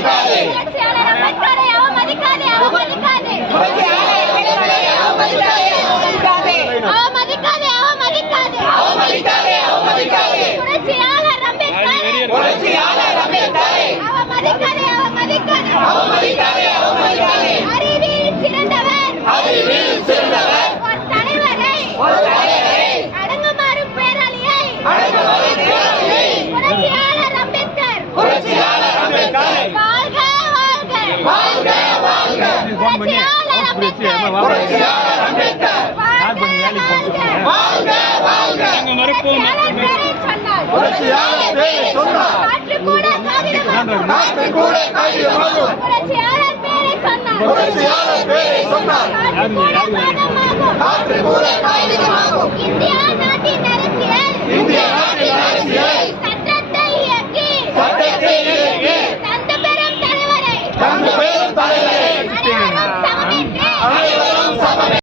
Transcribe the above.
புரட்சியாளர் அம்பேத்கரை அவமதிக்காதே, அவமதிக்காதே. புரட்சியாளர் அம்பேத்கரை அவமதிக்காதே, அவமதிக்காதே. அவமதிக்காதே, அவமதிக்காதே. புரட்சியாளர் அம்பேத்கர், புரட்சியாளர் அம்பேத்கரை அவமதிக்காதே, அவமதிக்காதே. அவமதிக்காதே, அவமதிக்காதே. அறிவில் சிறந்தவர், அறிவில் சிறந்தவர். ஒரு தலைவரை, ஒரு தலைவரை அடங்குமாறு பேரழியை, அடங்குமாறு பேரழியை. புரட்சியாளர் அம்பேத்கர், புரட்சியாளர் அம்பேத்கர். வாழ்க, வாழ்க, வாழ்க, வாழ்க. புரட்சியாளர் அம்பேத்கர், புரட்சியாளர் அம்பேத்கர். வாழ்க, வாழ்க, வாழ்க. புரட்சியாளர் பேரை சொன்னார், புரட்சியாளர் பேரை சொன்னார். காற்று கூட காகிதமாகும், காற்று கூட காகிதமாகும். புரட்சியாளர் பேரை சொன்னார், புரட்சியாளர் பேரை சொன்னார். காற்று கூட காகிதமாகும், காற்று கூட காகிதமாகும். இந்தியா நாட்டின் அரசியல், இந்தியா